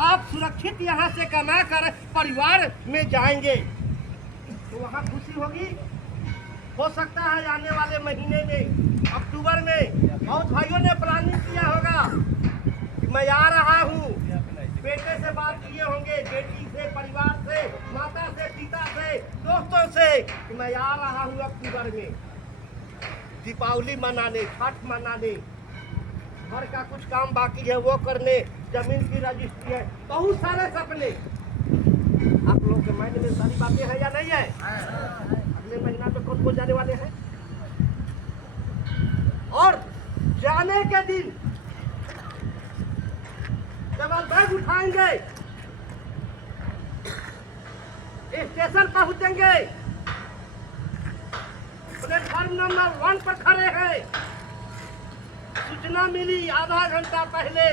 आप सुरक्षित यहाँ से कमा कर परिवार में जाएंगे तो वहाँ खुशी होगी। हो सकता है आने वाले महीने में अक्टूबर में बहुत भाइयों ने प्लानिंग किया होगा कि मैं आ रहा हूँ, बेटे से बात किए होंगे, बेटी से, परिवार से, माता से, पिता से, दोस्तों से कि मैं आ रहा हूँ अक्टूबर में दीपावली मनाने, छठ मनाने, घर का कुछ काम बाकी है वो करने, जमीन की रजिस्ट्री है, बहुत सारे सपने। आप लोगों के माइंड में सारी बातें हैं या नहीं है? अगले महीना में कौन कौन जाने वाले हैं? और जाने के दिन जब आप बैग उठाएंगे, स्टेशन पहुंचेंगे, प्लेटफॉर्म नंबर 1 पर खड़े हैं, सूचना मिली आधा घंटा पहले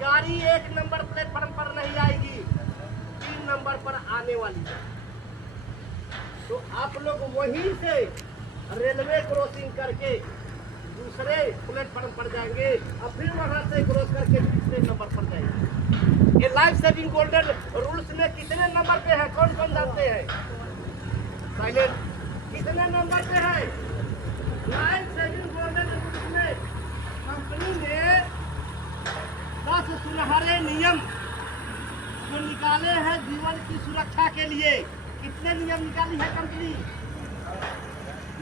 गाड़ी 1 नंबर प्लेटफॉर्म पर नहीं आएगी, 3 नंबर पर आने वाली है। तो आप लोग वहीं से रेलवे क्रॉसिंग करके दूसरे प्लेटफॉर्म पर जाएंगे और फिर वहां से क्रॉस करके तीसरे नंबर पर जाएंगे। ये लाइफ सेविंग गोल्डन रूल्स में कितने नंबर पे है, कौन कौन जानते हैं? साइलेंट। कितने नंबर पे है लाइफ सेविंग गोल्डन रूल्स में? कंपनी ने 10 सुनहरे नियम जो निकाले हैं जीवन की सुरक्षा के लिए। कितने नियम निकाली है company?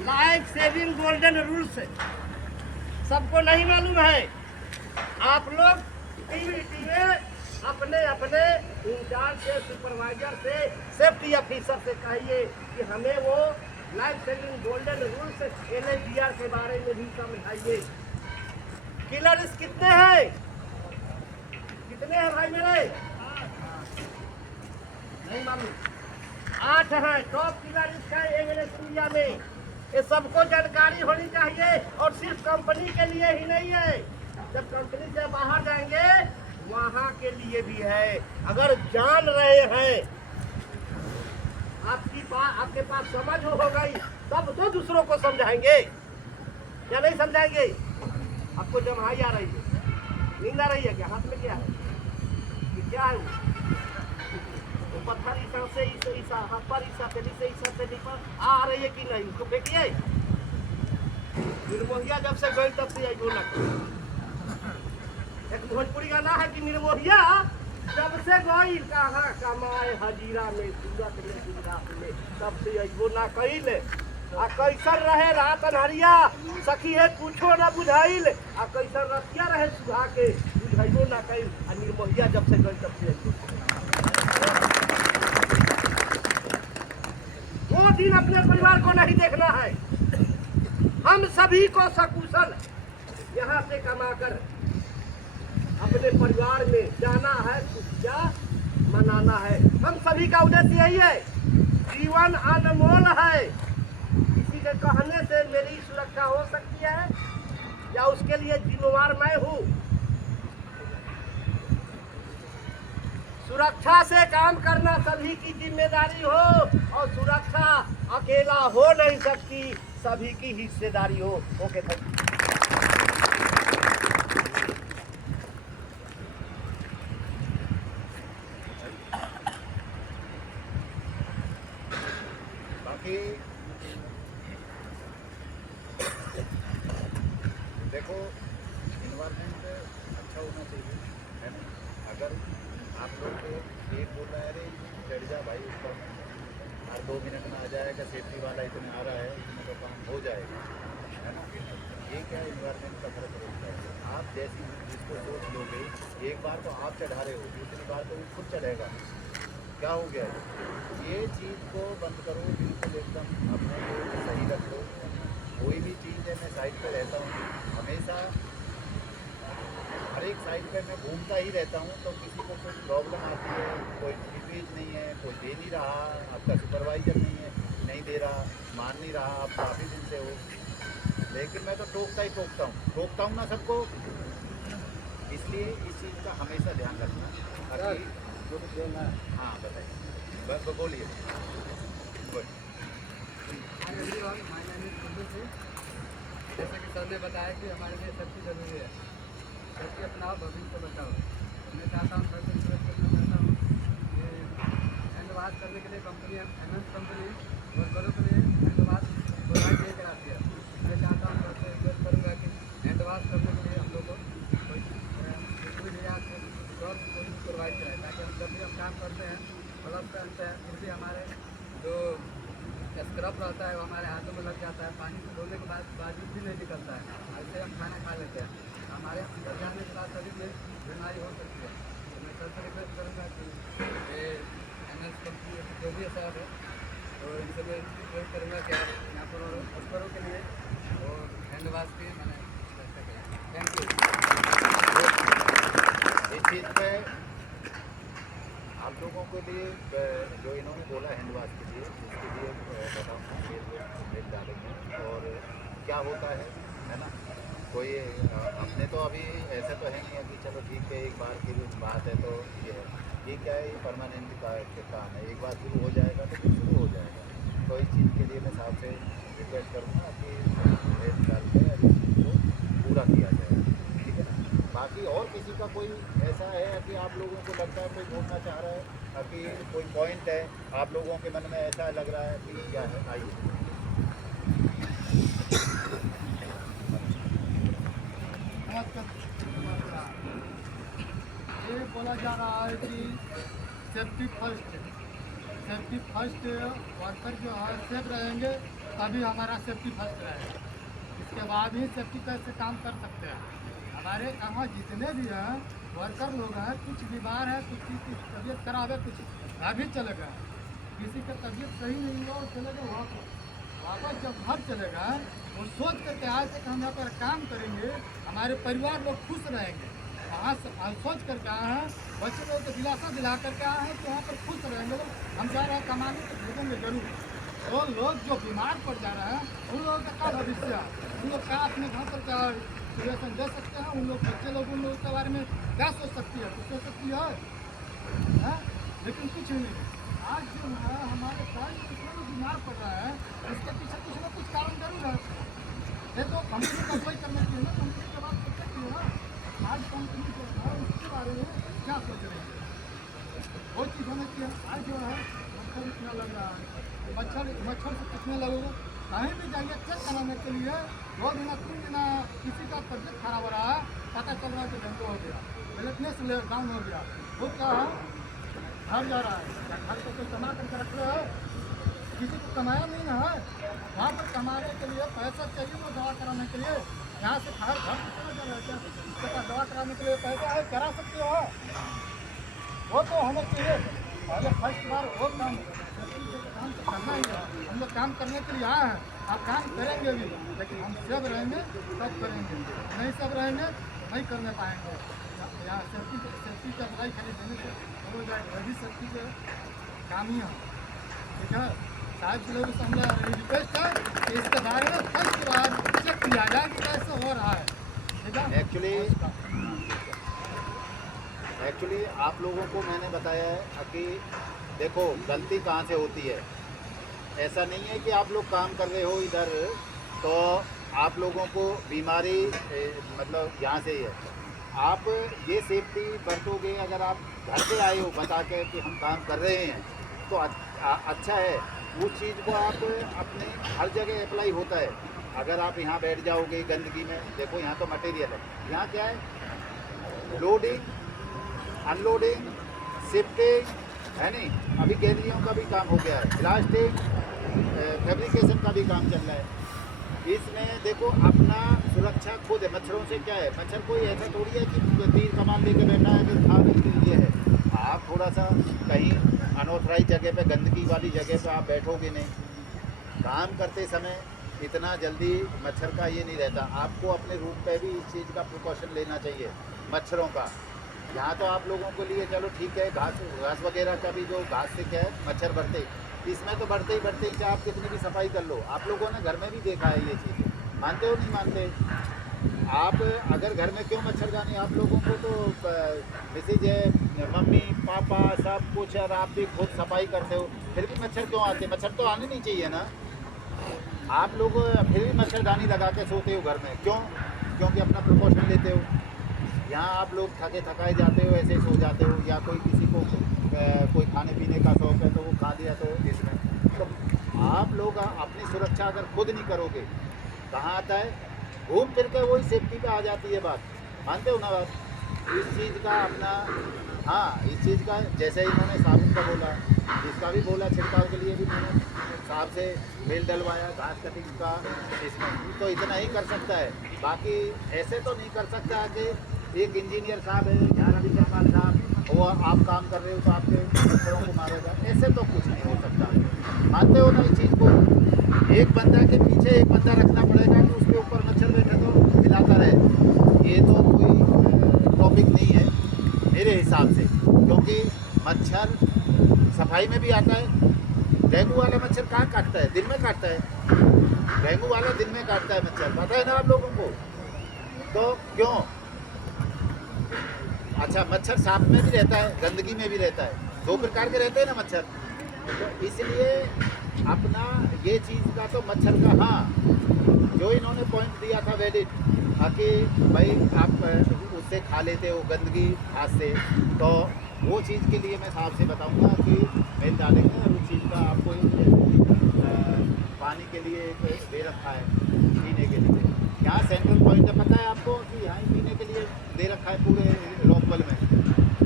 Life saving golden rules सबको नहीं मालूम है। आप लोग टीवी में अपने अपने इंचार्ज से, सुपरवाइजर से, सेफ्टी ऑफिसर से कहिए कि हमें वो life saving golden rules NABR के बारे में भी समझाइए। किलर्स कितने हैं? कितने हैं भाई मेरे? नहीं मालूम। 8 हैं। टॉप किलर्स है इंडिया में। ये सबको जानकारी होनी चाहिए और सिर्फ कंपनी के लिए ही नहीं है, जब कंपनी से बाहर जाएंगे वहां के लिए भी है। अगर जान रहे हैं, आपके पास समझ हो गई तब तो दूसरों को समझाएंगे या नहीं समझाएंगे? आपको जमाई आ रही है, नींद आ रही है क्या? हाथ में क्या है? ये क्या है? पत्थर ईसा से ईसा हाथ पर ईसा से पर आ रही है कि नहीं? उसको फेंकिए। निर्मोहिया जब से गई तब से यही बोला। एक भोजपुरी गाना है कि निर्मोहिया जब से गई कहाँ कमाए हजीरा में, सूरत में, गुजरात में, तब से यही वो ना कहिल। आ कैसन रहे रात अनहरिया, सखी है कुछो ना बुझाइल। आ कैसन रतिया रहे सुधा के, बुझाइबो ना कहिल। आ निर्मोहिया जब से गई तब से यही वो दिन अपने परिवार को नहीं देखना है। हम सभी को सकुशल यहाँ से कमाकर अपने परिवार में जाना है, खुशियाँ मनाना है। हम सभी का उद्देश्य यही है। जीवन अनमोल है। किसी के कहने से मेरी सुरक्षा हो सकती है या उसके लिए जिम्मेवार मैं हूँ? सुरक्षा से काम करना सभी की जिम्मेदारी हो और सुरक्षा अकेला हो नहीं सकती, सभी की हिस्सेदारी हो। Okay thank you. बाकी देखो, इन्वायरमेंट अच्छा होना चाहिए, है ना? अगर आप लोग को एक बोल रहा है अरे चढ़ जा भाई ऊपर, हर 2 मिनट में आ जाएगा, सेफ्टी वाला इतने आ रहा है, इतने का काम हो जाएगा, है ना? ये क्या इन्वायरमेंट का फर्क होता है। आप जैसी जिसको सोच लोगे, एक बार तो आप चढ़ा रहे हो, दूसरी बार तो वो खुद चढ़ेगा। क्या हो गया? ये चीज़ को बंद करो, बिल्कुल एकदम अपने को सही रखो। कोई भी चीज़ है, मैं साइड पर रहता हूँ हमेशा, हर एक साइड पे मैं घूमता ही रहता हूँ। तो किसी को कोई प्रॉब्लम आती है, कोई फीस नहीं है, कोई दे नहीं रहा, आपका सुपरवाइजर नहीं है, नहीं दे रहा, मान नहीं रहा, आप काफ़ी दिन से हो, लेकिन मैं तो टोकता हूँ ना सबको। इसलिए इस चीज़ का हमेशा ध्यान रखना। हाँ बताइए, बस बोलिए। जैसे कि सर ने बताया कि हमारे लिए सबसे ज़रूरी है सेफ्टी अपनाओ, भविष्य बचाओ। मैं चाहता हूँ सर से रिक्वेस्ट करना चाहता हूँ कि हैंड वाश करने के लिए कंपनी एमएस कंपनी वर्करों के लिए हैंड वाश प्रोवाइड नहीं कराती है। मैं चाहता हूँ सर से रिक्वेस्ट करूँगा कि हैंड वाश करने के लिए हम लोग को कोई लिक्विड या कुछ और कोई प्रोवाइड कराए, ताकि हम जब भी हम काम करते हैं ग्लव्स पहनते हैं फिर भी हमारे जो स्क्रब रहता है वो हमारे हाथों में लग जाता है, पानी से धोने के बावजूद भी नहीं निकलता है, ऐसे हम खाना खा लेते हैं, हमारे अंदर जाने के बाद शरीर में बीमारी हो सकती है। तो मैं सर से रिक्वेस्ट करूँगा कि एमएस कंपनी जो भी साहब है तो इनसे मैं रिक्वेस्ट करूँगा कि आप यहाँ पर वर्करों के लिए और हैंड वाश की मैंने व्यवस्था करें। Thank you. इस चीज़ पे आप लोगों के लिए जो इन्होंने बोला हैंड वाश के लिए, उसके लिए बताऊँगा मेल डालेंगे। और क्या होता है ना, कोई अपने तो अभी ऐसा तो है नहीं है कि चलो ठीक है एक बार की बात है तो ये क्या है, ये परमानेंट का काम है, एक बार शुरू हो जाएगा तो फिर शुरू हो जाएगा। तो इस चीज़ के लिए मैं साहब से रिक्वेस्ट करूँगा कि मेल डाल के इस चीज़ को पूरा किया जाए, ठीक है ना। बाकी और किसी का कोई ऐसा है कि आप लोगों को लगता है कोई बोलना चाह रहा है, कि कोई पॉइंट है आप लोगों के मन में ऐसा लग रहा है कि क्या है, आइए। ये बोला जा रहा है कि सेफ्टी फर्स्ट, वर्कर जो है सेफ रहेंगे तभी हमारा सेफ्टी फर्स्ट रहेगा, इसके बाद ही सेफ्टी कैसे काम कर सकते हैं। हमारे यहाँ जितने भी हैं वर्कर लोग हैं, कुछ बीमार है, कुछ की तबीयत खराब है, कुछ घर भी चले गए, किसी का तबीयत सही नहीं हुआ और चले गए वापस जब घर चले गए वो सोच करके आए थे कि हम यहाँ पर काम करेंगे, हमारे परिवार लोग खुश रहेंगे, वहाँ से सोच करके आए हैं, बच्चे लोग को दिलासा दिला करके आए हैं कि वहाँ पर खुश रहेंगे लोग, हम जा रहे हैं कमाने तो भेजेंगे जरूर। तो लोग जो बीमार पड़ जा रहे हैं उन लोगों का क्या भविष्य है, उन लोग क्या अपने घर पर क्या सोल्यूशन दे सकते हैं, उन लोग बच्चे लोग उन लोगों के बारे में क्या सोच सकती है, कुछ सोच सकती है? लेकिन कुछ नहीं। आज जो है हमारे प्राइस कितने लोग बीमार पड़ रहा है, इसके पीछे कुछ ना कुछ कारण जरूर है। ये तो कंपनी को अप्लाई करना चाहिए ना, कंपनी के बात सोच सकती है ना। आज कंपनी जो है उसके बारे में क्या सोच रही है, वो चीज़ होना चाहिए। आज जो है मच्छर इतना लग रहा है, मच्छर से कितने लगेगा, कहीं भी जाइए चेक कराने के लिए 2 दिन 3 दिन किसी का तबियत खराब हो रहा है, पता चल रहा है कि डेंगू हो गया, ब्लडनेस डाउन हो गया, वो क्या है घर जा रहा है, घर को कोई कमा करके रख रहे हैं, किसी को कमाया नहीं ना है, वहाँ पर कमाने के लिए पैसा चाहिए ना दवा कराने के लिए, यहाँ से घर चला जा रहा है, क्या इसके पास दवा कराने के लिए पैसा है, करा सकते हो, वो तो हमें चाहिए। पहले फर्स्ट बार वो काम तो करना ही है, हम लोग काम करने के लिए आए हैं, आप काम करेंगे भी, लेकिन हम सब रहेंगे तब करेंगे, नहीं सब रहेंगे नहीं करने पाएंगे। यहाँ सेफ्टी का दवाई खाली देने से हो जाएगा, वही सेफ्टी के काम ही है, ठीक है। साहब के लोगों से हम रिक्वेस्ट है कि इसके बारे में फर्स्ट बार चेक किया जाए कि कैसे हो रहा है, ठीक है। एक्चुअली आप लोगों को मैंने बताया है कि देखो गलती कहाँ से होती है। ऐसा नहीं है कि आप लोग काम कर रहे हो इधर तो आप लोगों को बीमारी मतलब यहाँ से ही है। आप ये सेफ्टी बरतोगे, अगर आप घर पे आए हो बता के कि हम काम कर रहे हैं तो अच्छा है। उस चीज़ को आप अपने हर जगह अप्लाई होता है। अगर आप यहाँ बैठ जाओगे गंदगी में, देखो यहाँ तो मटेरियल है, यहाँ क्या है लोडिंग अनलोडिंग शिफ्टिंग है नहीं, अभी गैलरियों का भी काम हो गया है, प्लास्टिक फैब्रिकेशन का भी काम चल रहा है। इसमें देखो अपना सुरक्षा खुद है। मच्छरों से क्या है, मच्छर कोई ऐसा थोड़ी है कि तीर कमान लेके बैठा है कि खा ये है। आप थोड़ा सा कहीं अनऑथराइज जगह पे गंदगी वाली जगह पे आप बैठोगे नहीं। काम करते समय इतना जल्दी मच्छर का ये नहीं रहता। आपको अपने रूम पे भी इस चीज़ का प्रिकॉशन लेना चाहिए मच्छरों का। यहाँ तो आप लोगों के लिए चलो ठीक है, घास वगैरह का भी जो घास से क्या है मच्छर बढ़ते, इसमें तो बढ़ते ही बढ़ते, चाहे आप कितनी भी सफाई कर लो। आप लोगों ने घर में भी देखा है ये चीज़ें, मानते हो नहीं मानते? आप अगर घर में क्यों मच्छरदानी, आप लोगों को तो मिसेज है, मम्मी पापा सब कुछ, और आप भी खुद सफाई करते हो, फिर भी मच्छर क्यों आते? मच्छर तो आने नहीं चाहिए ना। आप लोग फिर भी मच्छरदानी लगा के सोते हो घर में, क्यों? क्योंकि अपना प्रिकॉशन लेते हो। यहाँ आप लोग थके थकाए जाते हो, ऐसे सो जाते हो, या कोई किसी को कोई खाने पीने का शौक है तो वो खा लिया, तो इसमें तो आप लोग अपनी सुरक्षा अगर खुद नहीं करोगे, कहाँ आता है, घूम फिर के वही सेफ्टी पे आ जाती है बात। मानते हो ना बात? इस चीज़ का अपना, हाँ, इस चीज़ का जैसे इन्होंने साबुन का बोला, इसका भी बोला, छिड़काव के लिए भी मैंने साहब से मेल डलवाया, घास कटिंग का, इसमें तो इतना ही कर सकता है। बाकी ऐसे तो नहीं कर सकता कि एक इंजीनियर साहब है या रवि जयपाल साहब, वो आप काम कर रहे हो तो आपके मच्छरों को मारेगा, ऐसे तो कुछ नहीं हो सकता। मानते हो ना इस चीज़ को? एक बंदा के पीछे एक बंदा रखना पड़ेगा कि उसके ऊपर मच्छर बैठे तो हिलाता रहे। ये तो कोई टॉपिक नहीं है मेरे हिसाब से, क्योंकि मच्छर सफाई में भी आता है। डेंगू वाला मच्छर कहाँ काटता है? दिन में काटता है। डेंगू वाला दिन में काटता है मच्छर, पता है ना आप लोगों को? तो क्यों? अच्छा, मच्छर सांप में भी रहता है, गंदगी में भी रहता है, दो प्रकार के रहते हैं ना मच्छर। तो इसलिए अपना ये चीज़ का तो मच्छर का, हाँ, जो इन्होंने पॉइंट दिया था वैलिड, कि भाई आप उससे खा लेते हो गंदगी हाथ से, तो वो चीज़ के लिए मैं साहब से बताऊंगा कि मेल डालेंगे और उस चीज़ का आपको पानी के लिए एक दे रखा है पीने के लिए। यहाँ सेंट्रल पॉइंट है, पता है आपको कि यहाँ पीने के लिए दे रखा है पूरे लोकल में।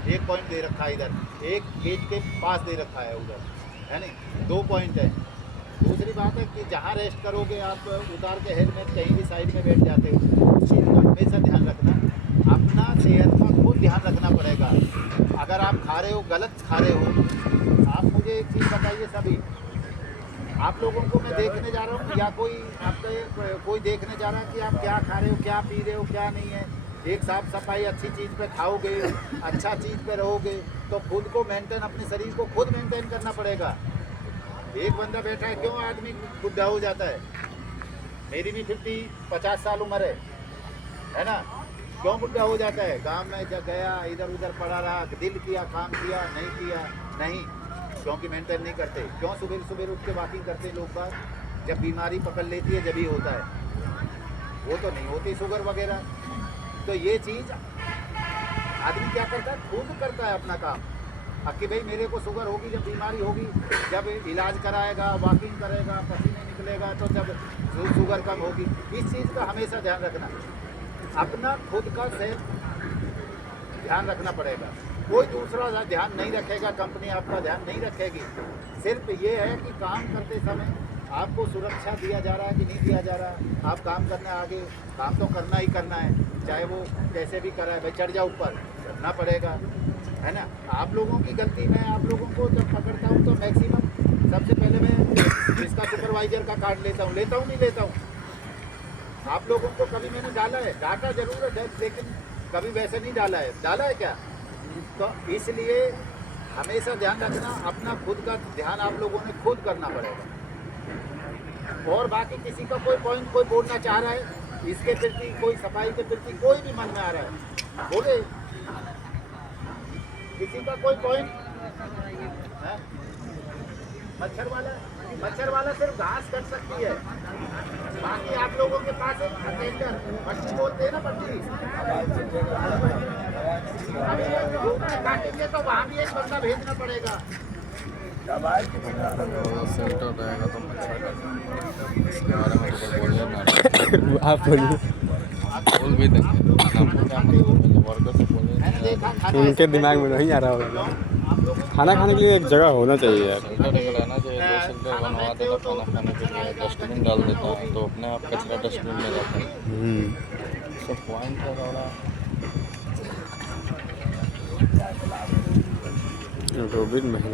एक पॉइंट दे रखा है इधर, एक गेट के पास दे रखा है उधर, है नहीं, 2 पॉइंट है। दूसरी बात है कि जहाँ रेस्ट करोगे आप उतार के हेलमेट कहीं भी साइड में बैठ जाते हो, उस चीज़ का हमेशा ध्यान रखना, अपना सेहत का खुद ध्यान रखना पड़ेगा। अगर आप खा रहे हो, गलत खा रहे हो, आप मुझे एक चीज़ बताइए सभी, आप लोगों को मैं देखने जा रहा हूँ या कोई आपका कोई देखने जा रहा है कि आप क्या खा रहे हो, क्या पी रहे हो, क्या नहीं है। एक साफ सफाई अच्छी चीज़ पे खाओगे, अच्छा चीज़ पे रहोगे, तो खुद को मेंटेन, अपने शरीर को खुद मेंटेन करना पड़ेगा। एक बंदा बैठा है, क्यों आदमी बुढ़ा हो जाता है? मेरी भी 50 साल उम्र है ना? क्यों बुढ़ा हो जाता है? गांव में जब गया, इधर उधर पड़ा रहा, दिल किया, काम किया, नहीं, क्योंकि मेंटेन नहीं करते। क्यों सुबह सुबह उठ के वॉकिंग करते लोग बाग? जब बीमारी पकड़ लेती है जब ही होता है, वो तो नहीं होती शुगर वगैरह। तो ये चीज़ आदमी क्या करता है, खुद करता है अपना काम। अब कि भाई मेरे को शुगर होगी, जब बीमारी होगी, जब इलाज कराएगा, वॉकिंग करेगा, पसीने निकलेगा, तो जब शुगर कम होगी। इस चीज़ का हमेशा ध्यान रखना, अपना खुद का सेहत ध्यान रखना पड़ेगा। कोई दूसरा ध्यान नहीं रखेगा, कंपनी आपका ध्यान नहीं रखेगी। सिर्फ ये है कि काम करते समय आपको सुरक्षा दिया जा रहा है कि नहीं दिया जा रहा। आप काम करने आगे, काम तो करना ही करना है, चाहे वो कैसे भी कराए। भाई चढ़ जाओ ऊपर, चढ़ना पड़ेगा, है ना? आप लोगों की गलती, मैं आप लोगों को जब पकड़ता हूँ तो मैक्सिमम सबसे पहले मैं इसका सुपरवाइजर का कार्ड लेता हूँ, नहीं लेता हूँ। आप लोगों को कभी मैंने डाला है, डाटा जरूर है, लेकिन कभी वैसे नहीं डाला है क्या? तो इसलिए हमेशा ध्यान रखना, अपना खुद का ध्यान आप लोगों ने खुद करना पड़ेगा। और बाकी किसी का कोई पॉइंट कोई बोलना चाह रहा है इसके प्रति, कोई सफाई के प्रति कोई भी मन में आ रहा है, बोले। किसी का कोई पॉइंट है? मच्छर वाला सिर्फ घास कट सकती है, बाकी आप लोगों के पास एक अटेंडर, पट्टी बोलते हैं ना, पट्टी, काटेंगे तो वहाँ भी एक बंदा भेजना पड़ेगा। सेंटर रहेगा तो मच्छर का इसके बारे में तो बोलिए ना। आप बोल भी देंगे, वर्कर से बोलिए, उनके दिमाग में नहीं आ रहा होगा। खाना खाने के लिए एक जगह होना चाहिए यार। सेंटर एक रहना चाहिए। 2 सेंटर बनवा देता खाना खाने के लिए, डस्टबिन डाल देता है तो अपने आप कचरा डस्टबिन में जाता है। सब पॉइंट है थोड़ा। रोबिन